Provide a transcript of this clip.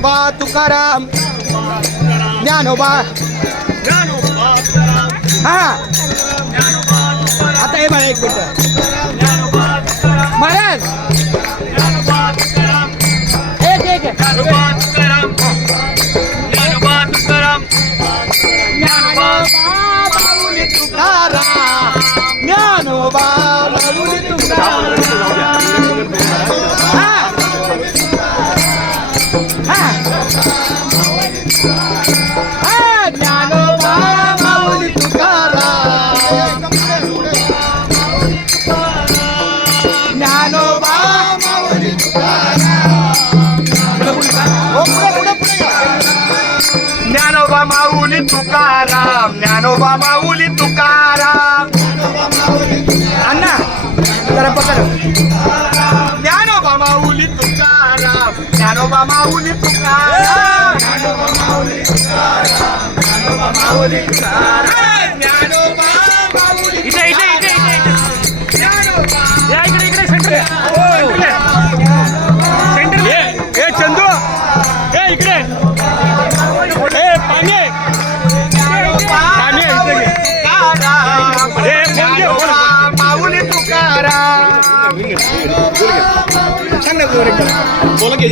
ज्ञानोबा तुकाराम ज्ञानोबा हा आता हे बघा एक मिनिट महाराज एक ज्ञानोबा माऊली तुकाराम ज्ञानोबा माऊली तुकाराम ज्ञानोबा माऊली तुकाराम ज्ञानोबा माऊली ज्ञानोबा माऊली तुकाराम ज्ञानोबा माऊली तुकाराम अण्णा जरा पकड ज्ञानोबा माऊली तुकाराम ज्ञानोबा माऊली तुकाराम ज्ञानोबा माऊली तुकाराम ज्ञानोबा माऊली तुकाराम ज्ञानोबा माऊली इथे इथे इथे इथे ज्ञानोबा या इकडे इकडे सेंटर सेंटर ए चंदू ए इकडे ए पाणी माऊली तुकाराम बोला की